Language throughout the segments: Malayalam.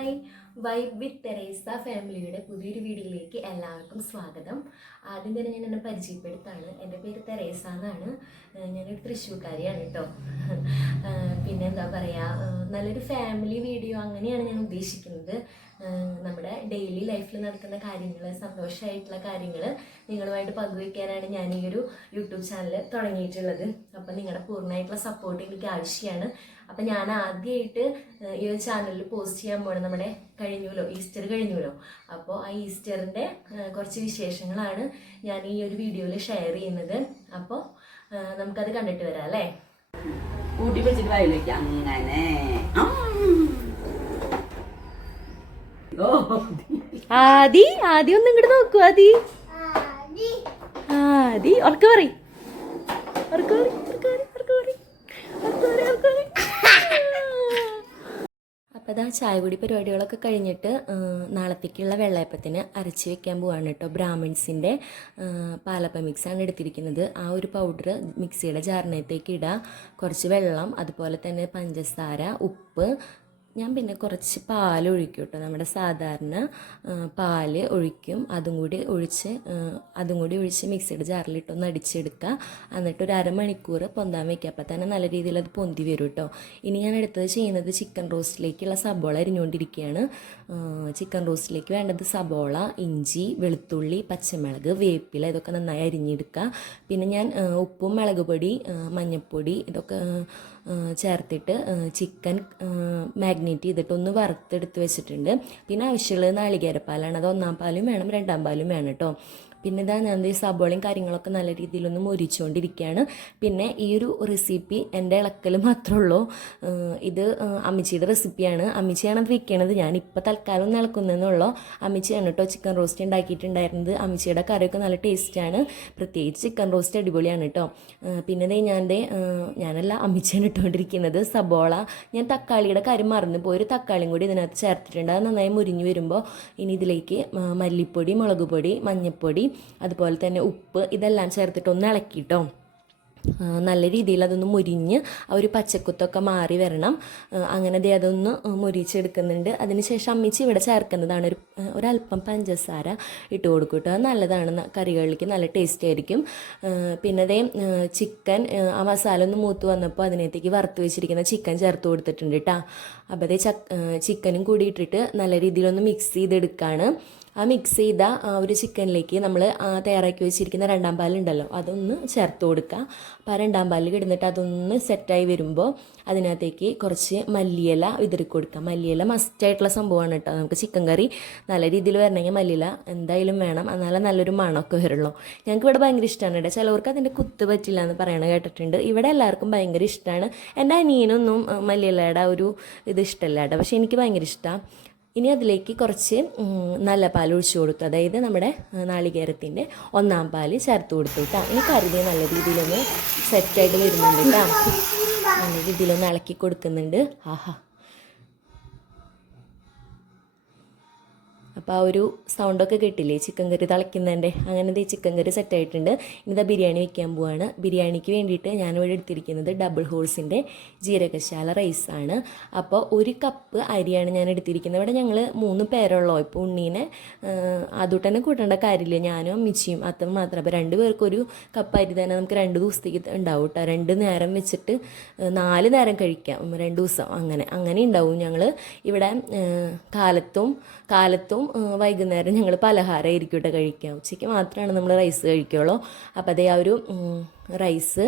ഹായ്, വൈബ് വിത്ത് തെരേസ ഫാമിലിയുടെ പുതിയൊരു വീഡിയോയിലേക്ക് എല്ലാവർക്കും സ്വാഗതം. ആദ്യം തന്നെ ഞാൻ എന്നെ പരിചയപ്പെടുത്താണ്. എൻ്റെ പേര് തെരേസ എന്നാണ്. ഞാനൊരു തൃശ്ശൂർക്കാരിയാണ് കേട്ടോ. പിന്നെ എന്താ പറയുക, നല്ലൊരു ഫാമിലി വീഡിയോ അങ്ങനെയാണ് ഞാൻ ഉദ്ദേശിക്കുന്നത്. നമ്മുടെ ഡെയിലി ലൈഫിൽ നടക്കുന്ന കാര്യങ്ങൾ, സന്തോഷമായിട്ടുള്ള കാര്യങ്ങൾ നിങ്ങളുമായിട്ട് പങ്കുവയ്ക്കാനാണ് ഞാൻ ഈ ഒരു യൂട്യൂബ് ചാനൽ തുടങ്ങിയിട്ടുള്ളത്. അപ്പം നിങ്ങളുടെ പൂർണ്ണമായിട്ടുള്ള സപ്പോർട്ട് എനിക്ക് ആവശ്യമാണ്. അപ്പം ഞാൻ ആദ്യമായിട്ട് ഈ ഒരു ചാനലിൽ പോസ്റ്റ് ചെയ്യാൻ പോകണം. നമ്മുടെ ഈസ്റ്റർ കഴിഞ്ഞല്ലോ. അപ്പോൾ ആ ഈസ്റ്ററിൻ്റെ കുറച്ച് വിശേഷങ്ങളാണ് ഞാൻ ഈ ഒരു വീഡിയോയിൽ ഷെയർ ചെയ്യുന്നത്. അപ്പോൾ നമുക്കത് കണ്ടിട്ട് വരാം അല്ലേ. കൂട്ടി വെച്ചിട്ട് വയലേക്ക് അങ്ങനെ ആദ്യം ഒന്നും ഇങ്ങോട്ട് നോക്കൂ. ആദി ഉറക്കെ പറയും. അപ്പോൾ അതാ ചായകുടി പരിപാടികളൊക്കെ കഴിഞ്ഞിട്ട് നാളത്തേക്കുള്ള വെള്ളയപ്പത്തിന് അരച്ച് വെക്കാൻ പോവാണ് കേട്ടോ. ബ്രാഹ്മിൺസിൻ്റെ പാലപ്പ മിക്സാണ് എടുത്തിരിക്കുന്നത്. ആ ഒരു പൗഡർ മിക്സിയുടെ ജാറിനകത്തേക്ക് ഇടുക. കുറച്ച് വെള്ളം, അതുപോലെ തന്നെ പഞ്ചസാര, ഉപ്പ്. ഞാൻ പിന്നെ കുറച്ച് പാൽ ഒഴിക്കും കേട്ടോ. നമ്മുടെ സാധാരണ പാല് ഒഴിക്കും. അതും കൂടി ഒഴിച്ച് മിക്സിയുടെ ജാറിലിട്ടൊന്ന് അടിച്ചെടുക്കുക. എന്നിട്ട് ഒരു അരമണിക്കൂർ പൊന്താൻ വയ്ക്കുക. അപ്പോൾ തന്നെ നല്ല രീതിയിൽ അത് പൊന്തി വരും കേട്ടോ. ഇനി ഞാൻ അടുത്തത് ചെയ്യുന്നത് ചിക്കൻ റോസ്റ്റിലേക്കുള്ള സബോള അരിഞ്ഞുകൊണ്ടിരിക്കുകയാണ്. ചിക്കൻ റോസ്റ്റിലേക്ക് വേണ്ടത് സബോള, ഇഞ്ചി, വെളുത്തുള്ളി, പച്ചമുളക്, വേപ്പില, ഇതൊക്കെ നന്നായി അരിഞ്ഞെടുക്കുക. പിന്നെ ഞാൻ ഉപ്പും മുളക് പൊടി, മഞ്ഞൾപ്പൊടി ഇതൊക്കെ ചേർത്തിട്ട് ചിക്കൻ മാഗ്നേറ്റ് ചെയ്തിട്ട് ഒന്ന് വറുത്തെടുത്ത് വെച്ചിട്ടുണ്ട്. പിന്നെ ആവശ്യമുള്ളത് നാളികേരപ്പാലാണ്. അത് 1-ാം പാലും വേണം, 2-ാം പാലും വേണം കേട്ടോ. പിന്നെ ഇതാ ഞാൻ ഈ സബോളയും കാര്യങ്ങളൊക്കെ നല്ല രീതിയിലൊന്ന് മൊരിച്ചുകൊണ്ടിരിക്കുകയാണ്. പിന്നെ ഈ ഒരു റെസിപ്പി എൻ്റെ ഇളക്കൽ മാത്രമേ ഉള്ളൂ. ഇത് അമ്മച്ചിയുടെ റെസിപ്പിയാണ്. അമ്മച്ചിയാണ് അത് വെക്കണത്. ഞാനിപ്പോൾ തൽക്കാലം ഒന്ന് ഇളക്കുന്നതെന്നുള്ളൂ. അമ്മച്ചിയാണ് കേട്ടോ ചിക്കൻ റോസ്റ്റ് ഉണ്ടാക്കിയിട്ടുണ്ടായിരുന്നത്. അമ്മച്ചിയുടെ കറിയൊക്കെ നല്ല ടേസ്റ്റാണ്. പ്രത്യേകിച്ച് ചിക്കൻ റോസ്റ്റ് അടിപൊളിയാണ് കേട്ടോ. പിന്നെ ഞാനല്ല അമ്മച്ചിയാണ് ഇട്ടുകൊണ്ടിരിക്കുന്നത്. സബോള ഞാൻ തക്കാളിയുടെ കാര്യം മറന്നുപോയി. ഒരു തക്കാളിയും കൂടി ഇതിനകത്ത് ചേർത്തിട്ടുണ്ട്. അത് നന്നായി മുരിഞ്ഞു വരുമ്പോൾ ഇനി ഇതിലേക്ക് മല്ലിപ്പൊടി, മുളക് പൊടി, മഞ്ഞൾപ്പൊടി, അതുപോലെ തന്നെ ഉപ്പ് ഇതെല്ലാം ചേർത്തിട്ട് ഒന്ന് ഇളക്കിട്ടോ. നല്ല രീതിയിൽ അതൊന്ന് മുരിഞ്ഞ് ആ ഒരു പച്ചക്കുത്തൊക്കെ മാറി വരണം. അങ്ങനെ അതൊന്ന് മുരിച്ചെടുക്കുന്നുണ്ട്. അതിനുശേഷം അമ്മിച്ചി ഇവിടെ ചേർക്കുന്നതാണ് ഒരല്പം പഞ്ചസാര ഇട്ട് കൊടുക്കും കേട്ടോ. അത് നല്ലതാണ്, കറികളിലേക്ക് നല്ല ടേസ്റ്റ് ആയിരിക്കും. പിന്നെ ചിക്കൻ ആ മസാല ഒന്ന് മൂത്ത് വന്നപ്പോൾ അതിനകത്തേക്ക് വറുത്ത് വെച്ചിരിക്കുന്ന ചിക്കൻ ചേർത്ത് കൊടുത്തിട്ടുണ്ട് കേട്ടോ. അപ്പോൾ ചിക്കനും കൂടി ഇട്ടിട്ട് നല്ല രീതിയിലൊന്ന് മിക്സ് ചെയ്തെടുക്കുകയാണ്. ആ മിക്സ് ചെയ്ത ആ ഒരു ചിക്കനിലേക്ക് നമ്മൾ തയ്യാറാക്കി വെച്ചിരിക്കുന്ന 2-ാം പാലുണ്ടല്ലോ, അതൊന്ന് ചേർത്ത് കൊടുക്കുക. അപ്പോൾ ആ 2-ാം പാലിൽ കിടന്നിട്ട് അതൊന്ന് സെറ്റായി വരുമ്പോൾ അതിനകത്തേക്ക് കുറച്ച് മല്ലിയില വിതറി കൊടുക്കുക. മല്ലിയില മസ്റ്റായിട്ടുള്ള സംഭവമാണ് കേട്ടോ. നമുക്ക് ചിക്കൻ കറി നല്ല രീതിയിൽ വരണമെങ്കിൽ മല്ലിയില എന്തായാലും വേണം. എന്നാലും നല്ലൊരു മണമൊക്കെ വരുള്ളൂ. ഞങ്ങൾക്ക് ഇവിടെ ഭയങ്കര ഇഷ്ടമാണ് കേട്ടോ. ചിലവർക്ക് അതിൻ്റെ കുത്ത് പറ്റില്ല എന്ന് പറയണത് കേട്ടിട്ടുണ്ട്. ഇവിടെ എല്ലാവർക്കും ഭയങ്കര ഇഷ്ടമാണ്. എൻ്റെ അനിയനൊന്നും മല്ലിയിലയുടെ ഒരു ഇത് ഇഷ്ടമല്ല കേട്ടോ, പക്ഷേ എനിക്ക് ഭയങ്കര ഇഷ്ടമാണ്. ഇനി അതിലേക്ക് കുറച്ച് നല്ല പാൽ ഒഴിച്ചു കൊടുത്തു. അതായത് നമ്മുടെ നാളികേരത്തിൻ്റെ 1-ാം പാൽ ചേർത്ത് കൊടുത്തു കേട്ടോ. ഇനി കരുതി നല്ല രീതിയിലൊന്ന് സെറ്റായിട്ട് വരുന്നുണ്ട് കേട്ടോ. നല്ല രീതിയിലൊന്ന് ഇളക്കി കൊടുക്കുന്നുണ്ട്. ആഹാ, അപ്പോൾ ആ ഒരു സൗണ്ടൊക്കെ കേട്ടില്ലേ ചിക്കൻ കറി തിളയ്ക്കുന്നതിൻ്റെ. അങ്ങനെ ചിക്കൻ കറി സെറ്റായിട്ടുണ്ട്. ഇനിതാ ബിരിയാണി വയ്ക്കാൻ പോവാണ്. ബിരിയാണിക്ക് വേണ്ടിയിട്ട് ഞാനിവിടെ എടുത്തിരിക്കുന്നത് ഡബിൾ ഹോഴ്സിൻ്റെ ജീരകശാല റൈസാണ്. അപ്പോൾ 1 കപ്പ് അരിയാണ് ഞാൻ എടുത്തിരിക്കുന്നത്. ഇവിടെ ഞങ്ങൾ 3 പേരുള്ളൂ. ഇപ്പോൾ ഉണ്ണീനെ അതുതന്നെ കൂട്ടേണ്ട കാര്യമില്ല. ഞാനും അമ്മിച്ചിയും അത്ര മാത്രം. അപ്പോൾ 2 പേർക്കൊരു കപ്പ് അരി തന്നെ നമുക്ക് 2 ദിവസത്തേക്ക് ഉണ്ടാവും കേട്ടോ. 2 നേരം വെച്ചിട്ട് 4 നേരം കഴിക്കാം 2 ദിവസം. അങ്ങനെ ഉണ്ടാവും. ഞങ്ങൾ ഇവിടെ കാലത്തും വൈകുന്നേരം ഞങ്ങൾ പലഹാരമായിരിക്കും കേട്ടോ കഴിക്കുക. ഉച്ചയ്ക്ക് മാത്രമാണ് നമ്മൾ റൈസ് കഴിക്കുകയുള്ളൂ. അപ്പോൾ ആ ഒരു റൈസ്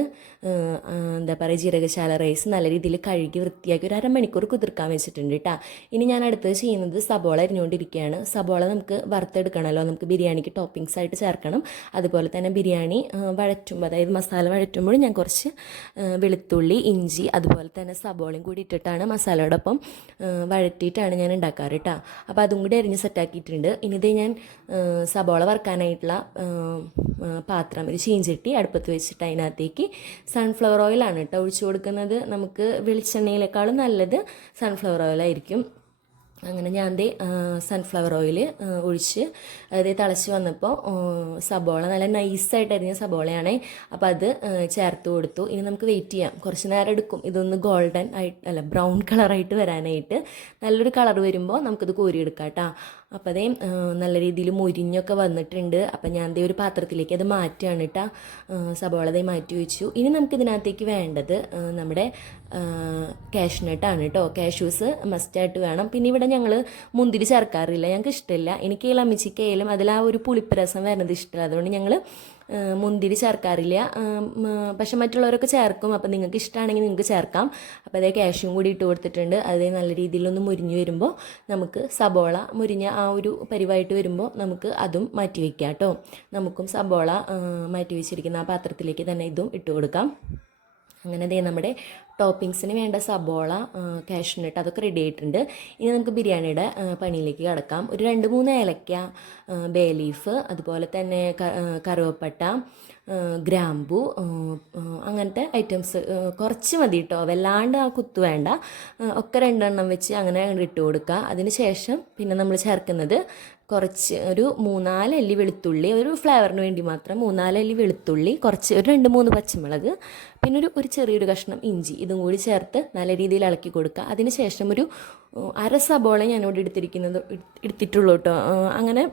എന്താ പറയുക, ജീരകശാല റൈസ് നല്ല രീതിയിൽ കഴുകി വൃത്തിയാക്കി ഒരു അരമണിക്കൂർ കുതിർക്കാൻ വെച്ചിട്ടുണ്ട് കേട്ടോ. ഇനി ഞാൻ അടുത്തത് ചെയ്യുന്നത് സബോള അരിഞ്ഞുകൊണ്ടിരിക്കുകയാണ്. സബോള നമുക്ക് വറുത്തെടുക്കണമല്ലോ, നമുക്ക് ബിരിയാണിക്ക് ടോപ്പിങ്സ് ആയിട്ട് ചേർക്കണം. അതുപോലെ തന്നെ ബിരിയാണി വഴറ്റുമ്പോൾ, അതായത് മസാല വഴറ്റുമ്പോൾ ഞാൻ കുറച്ച് വെളുത്തുള്ളി, ഇഞ്ചി, അതുപോലെ തന്നെ സബോളയും കൂടി ഇട്ടിട്ടാണ് മസാലയോടൊപ്പം വഴറ്റിയിട്ടാണ് ഞാൻ ഉണ്ടാക്കാറ് കേട്ടോ. അപ്പോൾ അതും കൂടി അരിഞ്ഞ് സെറ്റാക്കിയിട്ടുണ്ട്. ഇനിയിത് ഞാൻ സബോള വറുക്കാനായിട്ടുള്ള പാത്രം, ഒരു ചീഞ്ചട്ടി അടുപ്പത്ത് വെച്ചിട്ട് അതിനകത്തേക്ക് സൺഫ്ലവർ ഓയിലാണ് കേട്ടോ ഒഴിച്ചു കൊടുക്കുന്നത്. നമുക്ക് വെളിച്ചെണ്ണയിലേക്കാളും നല്ലത് സൺഫ്ലവർ ഓയിലായിരിക്കും. അങ്ങനെ ഞാൻ ദേ സൺഫ്ലവർ ഓയിൽ ഒഴിച്ച് അത് തിളച്ച് വന്നപ്പോൾ സബോള നല്ല നൈസായിട്ട് അരിഞ്ഞ സബോളയാണേ. അപ്പോൾ അത് ചേർത്ത് കൊടുത്തു. ഇനി നമുക്ക് വെയിറ്റ് ചെയ്യാം, കുറച്ച് നേരം എടുക്കും ഇതൊന്ന് ഗോൾഡൻ ആയിട്ട് അല്ല ബ്രൗൺ കളറായിട്ട് വരാനായിട്ട്. നല്ലൊരു കളർ വരുമ്പോൾ നമുക്കിത് കോരിയെടുക്കാം കേട്ടോ. അപ്പോൾ അതേ നല്ല രീതിയിൽ മുരിഞ്ഞൊക്കെ വന്നിട്ടുണ്ട്. അപ്പം ഞാൻ ദേ ഒരു പാത്രത്തിലേക്ക് അത് മാറ്റുകയാണ് കേട്ടോ. സബോള ദേ മാറ്റി വെച്ചു. ഇനി നമുക്കിതിനകത്തേക്ക് വേണ്ടത് നമ്മുടെ കാഷ്നട്ടാണ് കേട്ടോ. കാഷ്യൂസ് മസ്റ്റായിട്ട് വേണം. പിന്നെ ഇവിടെ ഞങ്ങൾ മുന്തിരി ചേർക്കാറില്ല, ഞങ്ങൾക്ക് ഇഷ്ടമില്ല. എനിക്കായാലും അമ്മച്ചിക്കായാലും അതിൽ ആ ഒരു പുളിപ്പരസം വരുന്നത് ഇഷ്ടമില്ല. അതുകൊണ്ട് ഞങ്ങൾ മുന്തിരി ചേർക്കാറില്ല. പക്ഷെ മറ്റുള്ളവരൊക്കെ ചേർക്കും. അപ്പം നിങ്ങൾക്ക് ഇഷ്ടമാണെങ്കിൽ നിങ്ങൾക്ക് ചേർക്കാം. അപ്പോൾ അതേ കാഷ്യൂം കൂടി ഇട്ട് കൊടുത്തിട്ടുണ്ട്. അതേ നല്ല രീതിയിലൊന്ന് മുരിഞ്ഞ് വരുമ്പോൾ നമുക്ക് സബോള മുരിഞ്ഞ ആ ഒരു പരിവായിട്ട് വരുമ്പോൾ നമുക്ക് അതും മാറ്റി വയ്ക്കാം കേട്ടോ. നമുക്കും സബോള മാറ്റി വെച്ചിരിക്കുന്ന ആ പാത്രത്തിലേക്ക് തന്നെ ഇതും ഇട്ട് കൊടുക്കാം. അങ്ങനെ ദേ നമ്മുടെ ടോപ്പിങ്സിന് വേണ്ട സബോള, കാഷ്നട്ട് അതൊക്കെ റെഡി ആയിട്ടുണ്ട്. ഇനി നമുക്ക് ബിരിയാണിയുടെ പണിയിലേക്ക് കിടക്കാം. ഒരു 2-3 ഏലക്ക, ബേ ലീഫ്, അതുപോലെ തന്നെ കറുവപ്പട്ട, ഗ്രാമ്പു, അങ്ങനത്തെ ഐറ്റംസ് കുറച്ച് മതി കേട്ടോ, വല്ലാണ്ട് ആ കുത്തു വേണ്ട. ഒക്കെ 2 എണ്ണം വെച്ച് അങ്ങനെ ഇട്ട് കൊടുക്കുക. അതിന് ശേഷം പിന്നെ നമ്മൾ ചേർക്കുന്നത് കുറച്ച് ഒരു 3-4 അല്ലി വെളുത്തുള്ളി, ഒരു ഫ്ലേവറിന് വേണ്ടി മാത്രം 3-4 അല്ലി വെളുത്തുള്ളി, കുറച്ച് ഒരു 2-3 പച്ചമുളക്, പിന്നെ ഒരു ചെറിയൊരു കഷ്ണം ഇഞ്ചി, ഇതും കൂടി ചേർത്ത് നല്ല രീതിയിൽ ഇളക്കി കൊടുക്കുക. അതിന് ശേഷം ഒരു അര സബോള ഞാനിവിടെ എടുത്തിട്ടുള്ളൂ കേട്ടോ. അങ്ങനെ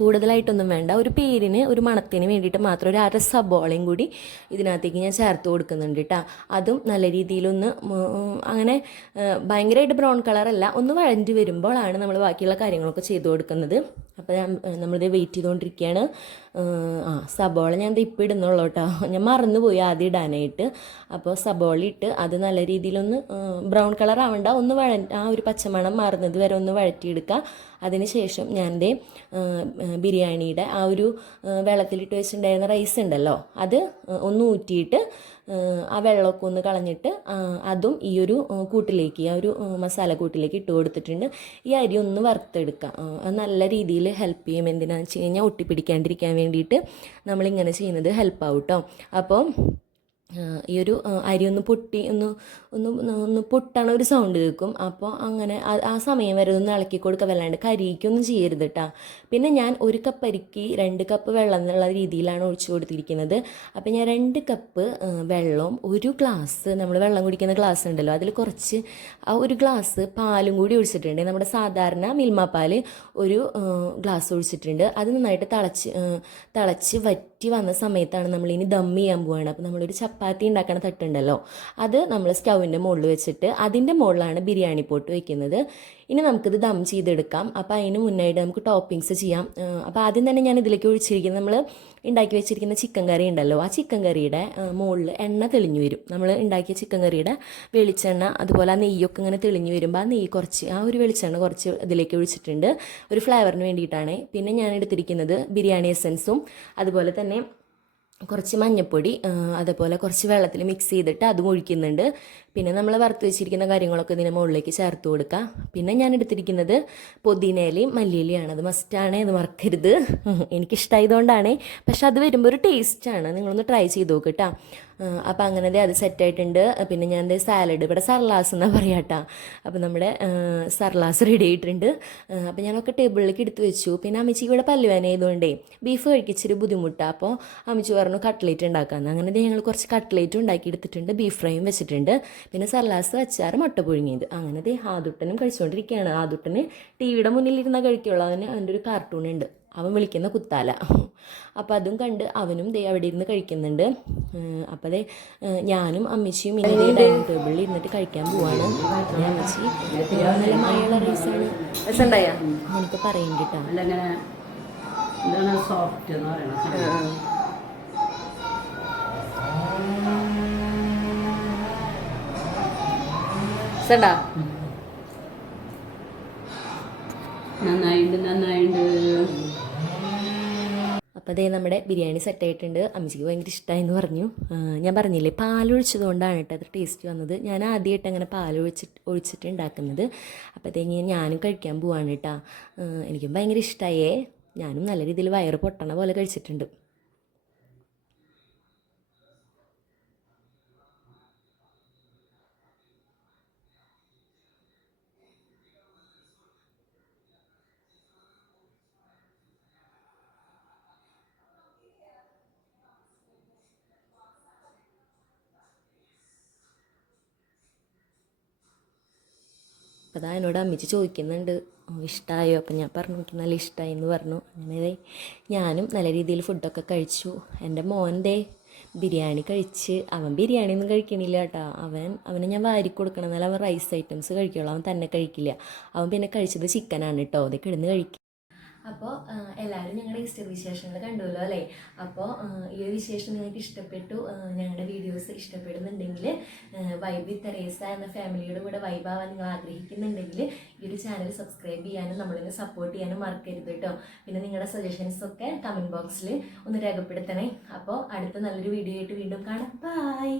കൂടുതലായിട്ടൊന്നും വേണ്ട, ഒരു പേരിന് ഒരു മണത്തിന് വേണ്ടിയിട്ട് മാത്രം ഒരു അര സബോളയും കൂടി ഇതിനകത്തേക്ക് ഞാൻ ചേർത്ത് കൊടുക്കുന്നുണ്ട് കേട്ടോ. അതും നല്ല രീതിയിലൊന്ന് അങ്ങനെ ഭയങ്കരമായിട്ട് ബ്രൗൺ കളറല്ല, ഒന്ന് വഴഞ്ഞ് വരുമ്പോഴാണ് നമ്മൾ ബാക്കിയുള്ള കാര്യങ്ങളൊക്കെ ചെയ്ത് കൊടുക്കുന്നത്. അപ്പോൾ നമ്മളിത് വെയിറ്റ് ചെയ്തുകൊണ്ടിരിക്കുകയാണ്. സബോള ഞാൻ ഇപ്പോൾ ഇടുന്നുള്ളൂ കേട്ടോ, ഞാൻ മറന്നുപോയി ആദ്യം ഇടാനായിട്ട്. അപ്പോൾ സബോള ഇട്ട് അത് നല്ല രീതിയിലൊന്ന് ബ്രൗൺ കളർ ആവണ്ട, ഒന്ന് ആ ഒരു പച്ചമണം മാറുന്നത് വരെ ഒന്ന് വഴറ്റിയെടുക്കുക. അതിന് ശേഷം ഞാൻ ദേ ബിരിയാണിയുടെ ആ ഒരു വെള്ളത്തിലിട്ട് വെച്ചിട്ടുണ്ടായിരുന്ന റൈസ് ഉണ്ടല്ലോ, അത് ഒന്ന് ഊറ്റിയിട്ട് ആ വെള്ളമൊക്കെ ഒന്ന് കളഞ്ഞിട്ട് അതും ഈ ഒരു കൂട്ടിലേക്ക്, ആ ഒരു മസാല കൂട്ടിലേക്ക് ഇട്ട് കൊടുത്തിട്ടുണ്ട്. ഈ അരി ഒന്ന് വറുത്തെടുക്കുക, അത് നല്ല രീതിയിൽ ഹെൽപ്പ് ചെയ്യും. എന്തിനാണെന്ന് വെച്ച് കഴിഞ്ഞാൽ ഒട്ടിപ്പിടിക്കാണ്ടിരിക്കാൻ വേണ്ടിയിട്ട് നമ്മളിങ്ങനെ ചെയ്യുന്നത് ഹെൽപ്പാവും കേട്ടോ. അപ്പോൾ ഈ ഒരു അരി ഒന്ന് പൊട്ടി ഒന്ന് പൊട്ടണ ഒരു സൗണ്ട് കേൾക്കും. അപ്പോൾ അങ്ങനെ ആ സമയം വരെ ഒന്ന് ഇളക്കി കൊടുക്കുക, വല്ലാണ്ട് കരിക്കൊന്നും ചെയ്യരുത് കേട്ടോ. പിന്നെ ഞാൻ 1 കപ്പ് അരിക്ക് 2 കപ്പ് വെള്ളം എന്നുള്ള രീതിയിലാണ് ഒഴിച്ചു കൊടുത്തിരിക്കുന്നത്. അപ്പോൾ ഞാൻ 2 കപ്പ് വെള്ളവും 1 ഗ്ലാസ് നമ്മൾ വെള്ളം കുടിക്കുന്ന ഗ്ലാസ് ഉണ്ടല്ലോ, അതിൽ കുറച്ച് ആ 1 ഗ്ലാസ് പാലും കൂടി ഒഴിച്ചിട്ടുണ്ട്. നമ്മുടെ സാധാരണ മിൽമ പാൽ 1 ഗ്ലാസ് ഒഴിച്ചിട്ടുണ്ട്. അത് നന്നായിട്ട് തിളച്ച് വറ്റി വന്ന സമയത്താണ് നമ്മളിനി ദം ചെയ്യാൻ പോവുകയാണ്. അപ്പോൾ നമ്മളൊരു ചപ്പാത്തി ഉണ്ടാക്കണ തട്ടുണ്ടല്ലോ, അത് നമ്മൾ സ്റ്റൗവിൻ്റെ മുകളിൽ വെച്ചിട്ട് അതിൻ്റെ മുകളിലാണ് ബിരിയാണി പോട്ട് വയ്ക്കുന്നത്. ഇനി നമുക്കിത് ദം ചെയ്തെടുക്കാം. അപ്പോൾ അതിന് മുന്നായിട്ട് നമുക്ക് ടോപ്പിങ്സ് ചെയ്യാം. അപ്പോൾ ആദ്യം തന്നെ ഞാൻ ഇതിലേക്ക് ഒഴിച്ചിരിക്കുന്നത്, നമ്മൾ ഉണ്ടാക്കി വെച്ചിരിക്കുന്ന ചിക്കൻ കറി ഉണ്ടല്ലോ, ആ ചിക്കൻ കറിയുടെ മുകളിൽ എണ്ണ തെളിഞ്ഞു വരും. നമ്മൾ ഉണ്ടാക്കിയ ചിക്കൻ കറിയുടെ വെളിച്ചെണ്ണ, അതുപോലെ ആ നെയ്യൊക്കെ ഇങ്ങനെ തെളിഞ്ഞു വരുമ്പോൾ ആ നെയ്യ് കുറച്ച്, ആ ഒരു വെളിച്ചെണ്ണ കുറച്ച് ഇതിലേക്ക് ഒഴിച്ചിട്ടുണ്ട്, ഒരു ഫ്ലേവറിന് വേണ്ടിയിട്ടാണ്. പിന്നെ ഞാൻ എടുത്തിരിക്കുന്നത് ബിരിയാണി എസൻസും അതുപോലെ തന്നെ കുറച്ച് മഞ്ഞൾപ്പൊടി, അതേപോലെ കുറച്ച് വെള്ളത്തിൽ മിക്സ് ചെയ്തിട്ട് അതും ഒഴിക്കുന്നുണ്ട്. പിന്നെ നമ്മൾ വറുത്ത് വെച്ചിരിക്കുന്ന കാര്യങ്ങളൊക്കെ ഇതിന് മുകളിലേക്ക് ചേർത്ത് കൊടുക്കുക. പിന്നെ ഞാൻ എടുത്തിരിക്കുന്നത് പുതിനയിലയും മല്ലിയിലയാണ്, അത് മസ്റ്റാണ്, അത് മറക്കരുത്. എനിക്കിഷ്ടമായതുകൊണ്ടാണ്, പക്ഷെ അത് വരുമ്പോൾ ഒരു ടേസ്റ്റാണ്, നിങ്ങളൊന്ന് ട്രൈ ചെയ്ത് നോക്ക് കേട്ടോ. അപ്പോൾ അങ്ങനെ അത് സെറ്റായിട്ടുണ്ട്. പിന്നെ ഞാൻ സാലഡ്, ഇവിടെ സർലാസ് എന്നാണ് പറയാം കേട്ടോ. അപ്പോൾ നമ്മുടെ സർലാസ് റെഡി ആയിട്ടുണ്ട്. അപ്പോൾ ഞാനൊക്കെ ടേബിളിലേക്ക് എടുത്ത് വെച്ചു. പിന്നെ അമ്മച്ചിക്ക് ഇവിടെ പല്ലുവേന ആയതുകൊണ്ടേ ബീഫ് കഴിക്കിച്ചിരി ബുദ്ധിമുട്ടാണ്. അപ്പോൾ അമ്മച്ചി പറഞ്ഞു കട്ട്ലേറ്റ് ഉണ്ടാക്കാമെന്ന്. അങ്ങനെ ഞങ്ങൾ കുറച്ച് കട്ട്ലേറ്റും ഉണ്ടാക്കി എടുത്തിട്ടുണ്ട്, ബീഫ് ഫ്രൈയും വെച്ചിട്ടുണ്ട്. പിന്നെ സർലാസ്, അച്ചാർ, മുട്ട പുഴുങ്ങിയത്. അങ്ങനെ ആദുട്ടനും കഴിച്ചുകൊണ്ടിരിക്കുകയാണ്. ആദുട്ടന് ടിവിയുടെ മുന്നിലിരുന്നാൽ കഴിക്കുള്ളൂ, അവൻ്റെ ഒരു കാർട്ടൂൺ ഉണ്ട്, അവൻ വിളിക്കുന്ന കുത്താല. അപ്പോൾ അതും കണ്ട് അവനും അവിടെ ഇരുന്ന് കഴിക്കുന്നുണ്ട്. അപ്പോൾ ഞാനും അമ്മച്ചിയും ഇങ്ങനെ ഡൈനിങ് ടേബിളിൽ ഇരുന്നിട്ട് കഴിക്കാൻ പോവാണ്. അമ്മച്ചി നല്ല മഴയുള്ള റൈസാണ് എനിക്ക് പറയും കേട്ടോ. സോഫ്റ്റ് എന്ന് പറയുന്നത് നന്നായിണ്ട്. അപ്പോൾ അതേ നമ്മുടെ ബിരിയാണി സെറ്റായിട്ടുണ്ട്. അമ്മച്ചിക്ക് ഭയങ്കര ഇഷ്ടമായെന്ന് പറഞ്ഞു. ഞാൻ പറഞ്ഞില്ലേ പാലൊഴിച്ചത് കൊണ്ടാണ് കേട്ടോ അത് ടേസ്റ്റ് വന്നത്. ഞാൻ ആദ്യമായിട്ട് അങ്ങനെ ഒഴിച്ചിട്ട് ഉണ്ടാക്കുന്നത്. അപ്പോഴത്തേക്ക് ഞാനും കഴിക്കാൻ പോവാണ് കേട്ടോ. എനിക്കും ഭയങ്കര ഇഷ്ടമായേ. ഞാനും നല്ല രീതിയിൽ വയറ് പൊട്ടണ പോലെ കഴിച്ചിട്ടുണ്ട്. അപ്പോൾ അതാ എന്നോട് അമ്മച്ചി ചോദിക്കുന്നുണ്ട് ഇഷ്ടമായോ. അപ്പം ഞാൻ പറഞ്ഞു എനിക്ക് നല്ല ഇഷ്ടമായി എന്ന് പറഞ്ഞു. അങ്ങനെ ഞാനും നല്ല രീതിയിൽ ഫുഡൊക്കെ കഴിച്ചു. എൻ്റെ മോൻ ദേ ബിരിയാണി കഴിച്ച്, അവൻ ബിരിയാണി ഒന്നും കഴിക്കണില്ല കേട്ടോ. അവന് ഞാൻ വാരി കൊടുക്കണം, എന്നാലും അവൻ റൈസ് ഐറ്റംസ് കഴിക്കുള്ളൂ, അവൻ തന്നെ കഴിക്കില്ല. അവൻ പിന്നെ കഴിച്ചത് ചിക്കനാണ് കേട്ടോ, അത് കിടന്ന് കഴിക്കും. അപ്പോൾ എല്ലാവരും ഞങ്ങളുടെ ഈസ്റ്റർ വിശേഷങ്ങൾ കണ്ടുവല്ലോ അല്ലേ. അപ്പോൾ ഈ ഒരു വിശേഷം നിങ്ങൾക്ക് ഇഷ്ടപ്പെട്ടു, ഞങ്ങളുടെ വീഡിയോസ് ഇഷ്ടപ്പെടുന്നുണ്ടെങ്കിൽ വൈബ് വിത്ത് തെരേസ എന്ന ഫാമിലിയുടെ കൂടെ വൈബാവാൻ നിങ്ങൾ ആഗ്രഹിക്കുന്നുണ്ടെങ്കിൽ ഈ ഒരു ചാനൽ സബ്സ്ക്രൈബ് ചെയ്യാനും നമ്മളിനെ സപ്പോർട്ട് ചെയ്യാനും മറക്കരുത് കേട്ടോ. പിന്നെ നിങ്ങളുടെ സജഷൻസൊക്കെ കമൻറ്റ് ബോക്സിൽ ഒന്ന് രേഖപ്പെടുത്തണേ. അപ്പോൾ അടുത്ത നല്ലൊരു വീഡിയോ ആയിട്ട് വീണ്ടും കാണാം. ബൈ.